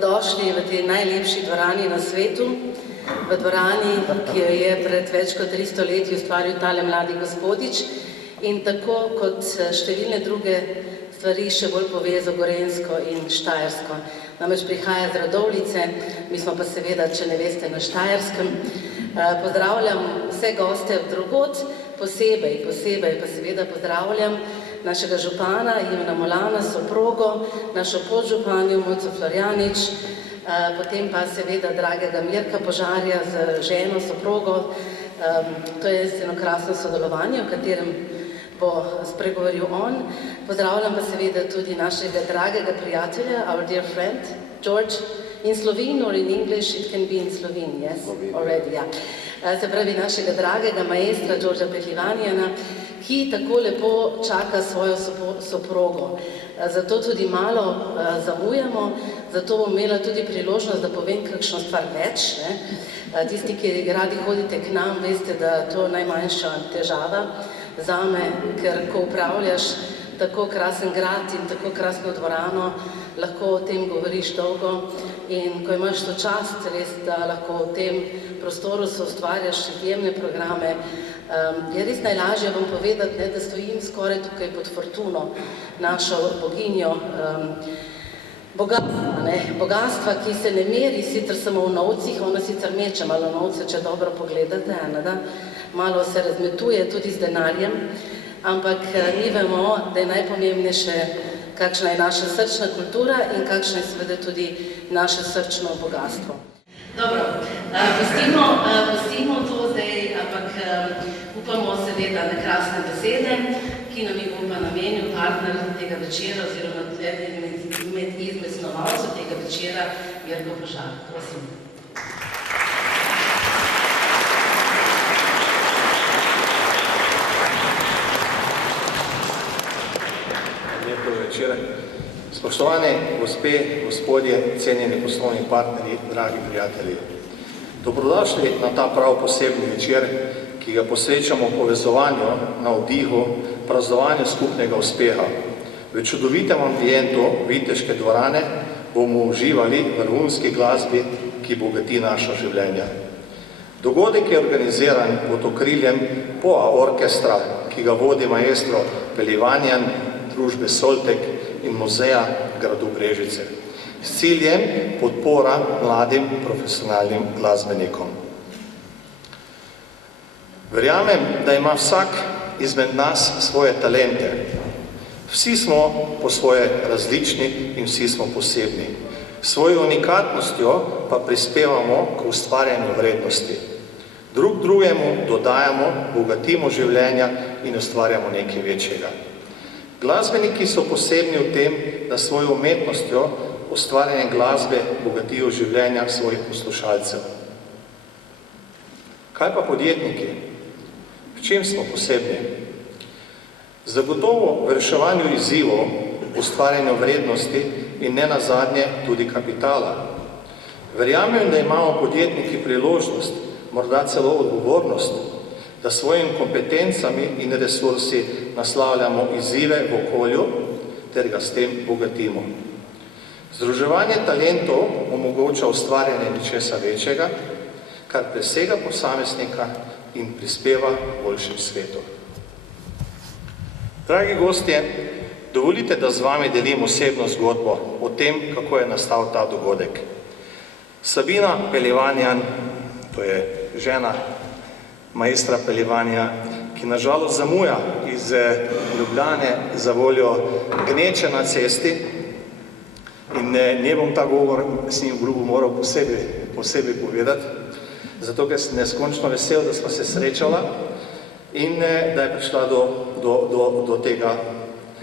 Dobrodošli v tej najlepši dvorani na svetu, v dvorani, ki jo je pred več kot 300 leti ustvaril tale mladi gospodič in tako kot številne druge stvari še bolj povezal Gorenjsko in Štajersko. Namreč prihaja z Radovljice, mi smo pa seveda, če ne veste, na Štajerskem. Pozdravljam vse goste drugod, posebej pa seveda pozdravljam našega župana Ivana Molana, soprogo, našo podžupanjo Mojco Florjanič, potem pa seveda dragega Mirka Požarja z ženo, soprogo. To je eno krasno sodelovanje, v katerem bo spregovoril on. Pozdravljam pa seveda tudi našega dragega prijatelja, our dear friend, George, in Slovene or in English, it can be in Slovene, yes, already, yeah. Se pravi našega dragega maestra Đorđa Pehljivanjana, ki tako lepo čaka svojo soprogo. Zato tudi malo zamujamo, zato bom imela tudi priložnost, da povem kakšno stvar več. Tisti, ki radi hodite k nam, veste, da to je najmanjša težava zame, ker ko upravljaš tako krasen grad in tako krasno dvorano, lahko o tem govoriš dolgo in ko imaš to čast, res, da lahko v tem prostoru se ustvarjaš izjemne programe, je res najlažje vam povedati, da stojim skoraj tukaj pod Fortuno, našo boginjo bogatstva, ki se ne meri sicer samo v novcih, ona sicer meče malo novce, če dobro pogledate, malo se razmetuje tudi z denarjem, ampak mi vemo, da je najpomembnejše, kakšna je naša srčna kultura in kakšno je seveda tudi naše srčno bogatstvo. Dobro, pustimo to zdaj, ampak upamo seveda na krasne besede, ki nam jih bo pa namenil partner tega večera oziroma izmed snovalcev tega večera, Mirko Požar. Prosim. Spoštovane gospe, gospodje, cenjeni poslovni partnerji, dragi prijatelji. Dobrodošli na ta prav posebni večer, ki ga posvečamo povezovanju, navdihu, praznovanju skupnega uspeha. V čudovitem ambientu Viteške dvorane bomo uživali v vrhunski glasbi, ki bogati naša življenja. Dogodek je organiziran pod okriljem POA orkestra, ki ga vodi maestro Pehljivanjan, družbe Soltek in muzeja gradu Brežice, s ciljem podpora mladim profesionalnim glasbenikom. Verjamem, da ima vsak izmed nas svoje talente. Vsi smo po svoje različni in vsi smo posebni. Svojo unikatnostjo pa prispevamo k ustvarjanju vrednosti. Drug drugemu dodajamo, bogatimo življenja in ustvarjamo nekaj večjega. Glasbeniki so posebni v tem, da svojo umetnostjo, ustvarjanjem glasbe, bogatijo življenja svojih poslušalcev. Kaj pa podjetniki? V čem smo posebni? Zagotovo v reševanju izzivov, ustvarjanju vrednosti in ne nazadnje tudi kapitala. Verjamem, da imamo podjetniki priložnost, morda celo odgovornost, da svojim kompetencami in resursi naslavljamo izzive v okolju ter ga s tem bogatimo. Združevanje talentov omogoča ustvarjanje nečesa večjega, kar presega posameznika in prispeva boljšim svetu. Dragi gostje, dovolite, da z vami delim osebno zgodbo o tem, kako je nastal ta dogodek. Sabina Pehljivanjan, to je žena maestra Pehljivanjana, ki nažalost zamuja iz Ljubljane za voljo gneče na cesti in ne bom ta govor s njim grubo moral posebej povedati, zato ker sem neskončno vesel, da smo se srečala in da je prišla do tega,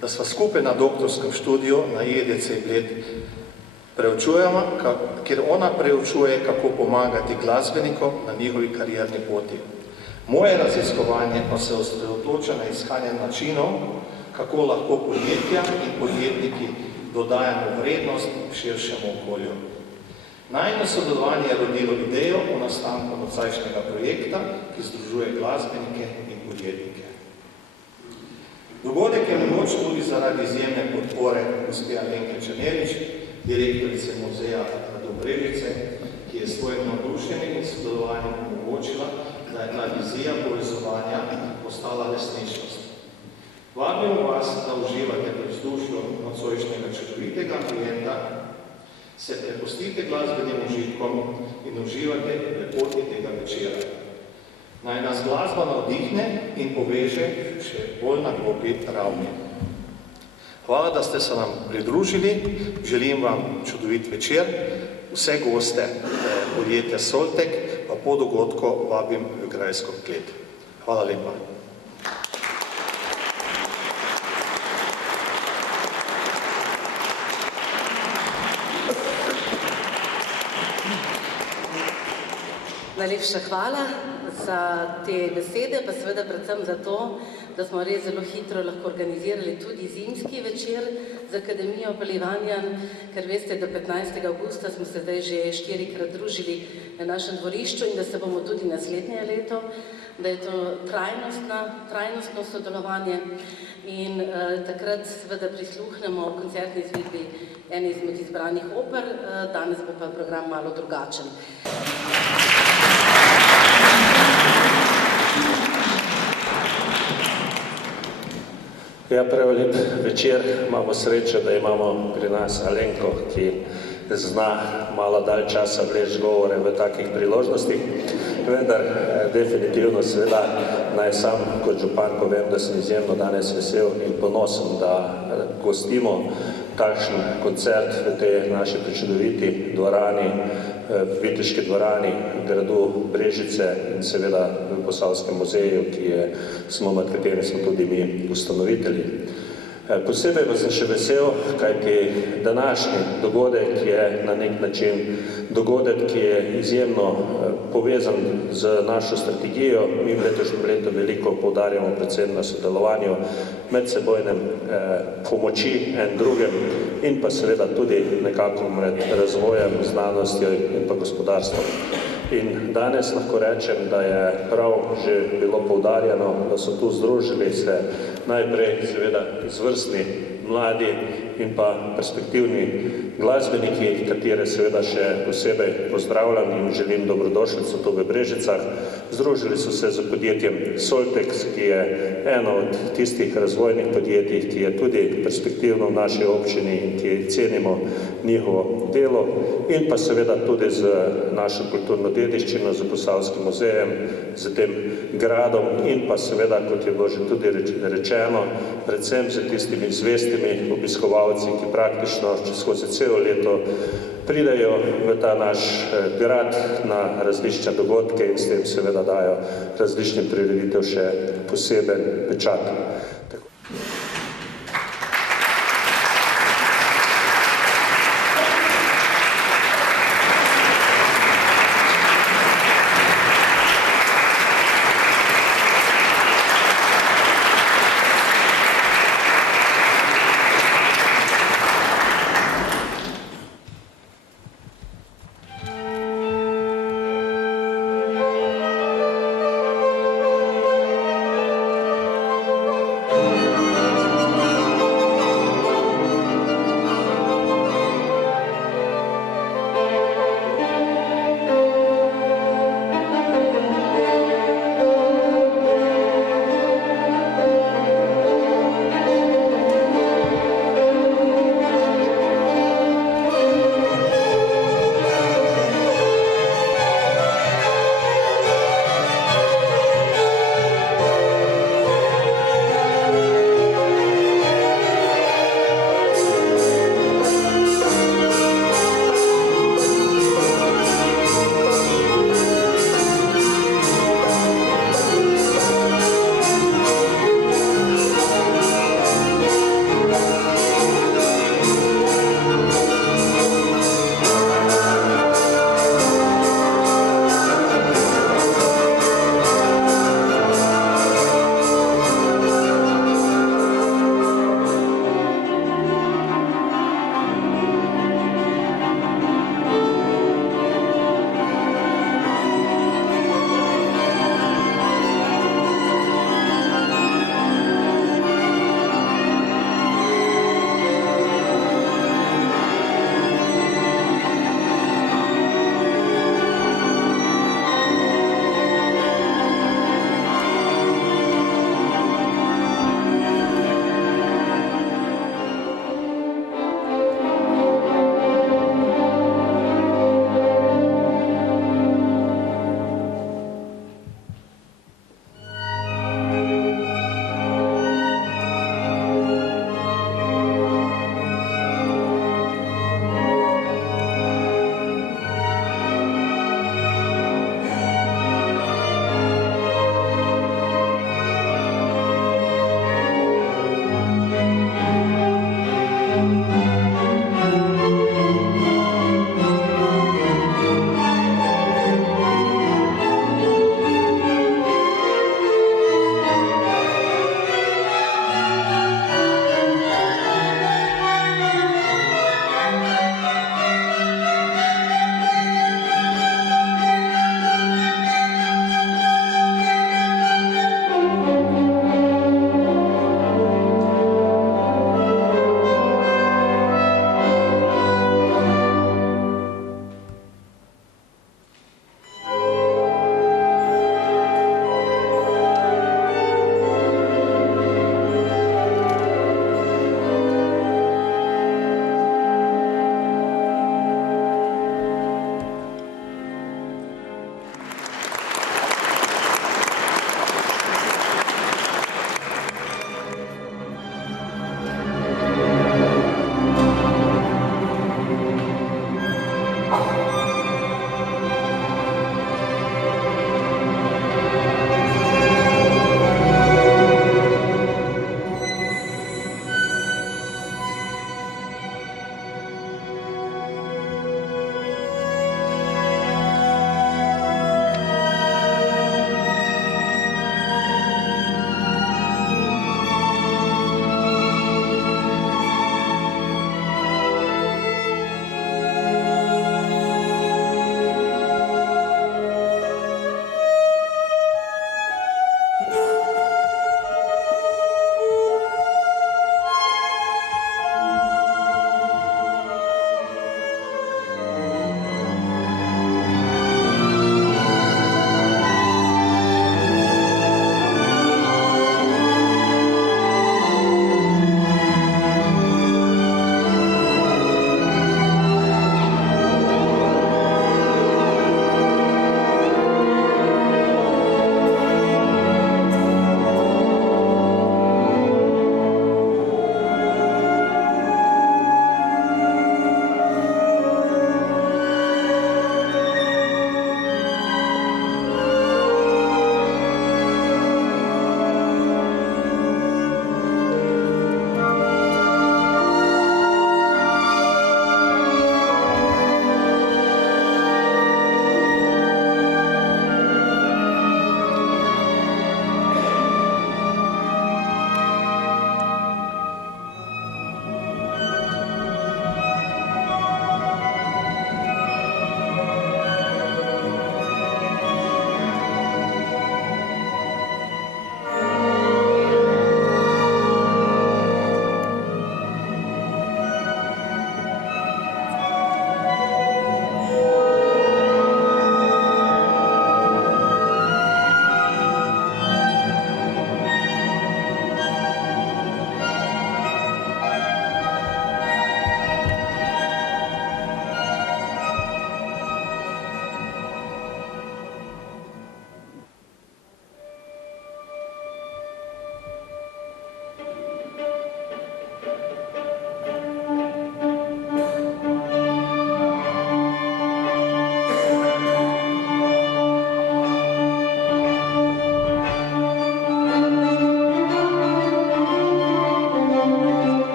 da sva skupaj na doktorskem študiju na IEDC Bled preučujemo, ker ona preučuje, kako pomagati glasbenikom na njihovi karierni poti. Moje raziskovanje pa se osredotoča na iskanje načinov, kako lahko podjetja in podjetniki dodajamo vrednost širšemu okolju. Najino sodelovanje je rodilo idejo o nastanku nocajšnjega projekta, ki združuje glasbenike in podjetnike. Dogodek je mogoč tudi zaradi izjemne podpore gospe Alenke Černelič, direktorice muzeja Dobrežice, ki je s svojim navdušenjem in sodelovanjem omogočila, da je ta vizija povezovanja postala resničnost. Vabimo vas, da uživate v vzdušju nocojšnjega čudovitega ambijenta, se prepustite glasbenim užitkom in uživate v lepoti tega večera. Naj nas glasba navdihne in poveže še bolj na globi ravni. Hvala, da ste se nam pridružili. Želim vam čudovit večer. Vse goste podjetja Soltek pa po dogodku vabim v grajsko klet. Hvala lepa. Najlepša hvala za te besede, pa seveda predvsem za to, da smo res zelo hitro lahko organizirali tudi zimski večer z Akademijo Peljevanjan, ker veste, da 15. avgusta smo se zdaj že 4-krat družili na našem dvorišču in da se bomo tudi naslednje leto, da je to trajnostno sodelovanje in takrat seveda prisluhnemo koncertni izvedbi ene izmed izbranih oper, danes bo pa program malo drugačen. Ja, prav lep večer. Imamo srečo, da imamo pri nas Alenko, ki zna malo dalj časa vleči govore v takih priložnostih. Vendar definitivno seveda naj sam kot župan povem, da sem izjemno danes vesel in ponosen, da gostimo takšen koncert v tej naši prečudoviti dvorani, v Viteški dvorani gradu Brežice in seveda v Posavskem muzeju, med katerim smo tudi mi ustanovitelji. Posebej pa sem še vesel, kajti današnji dogodek je na nek način dogodek, ki je izjemno povezan z našo strategijo. Mi v letošnjem letu veliko poudarjamo predvsem na sodelovanju, medsebojnem pomoči en drugem in pa seveda tudi nekako med razvojem, znanostjo in pa gospodarstvom. In danes lahko rečem, da je prav že bilo poudarjeno, da so tu združili se najprej seveda izvrstni mladi in pa perspektivni glasbeniki, katere seveda še posebej pozdravljam in želim dobrodošlico tu v Brežicah. Združili so se z podjetjem Soltex, ki je eno od tistih razvojnih podjetij, ki je tudi perspektivno v naši občini in ki cenimo njihovo delo in pa seveda tudi z našo kulturno dediščino, z Posavskim muzejem, z tem gradom in pa seveda, kot je bilo že tudi rečeno, predvsem z tistimi zvestimi obiskovalci, ki praktično skozi celo leto pridejo v ta naš grad na različne dogodke in s tem seveda dajo različnim prireditev še poseben pečat.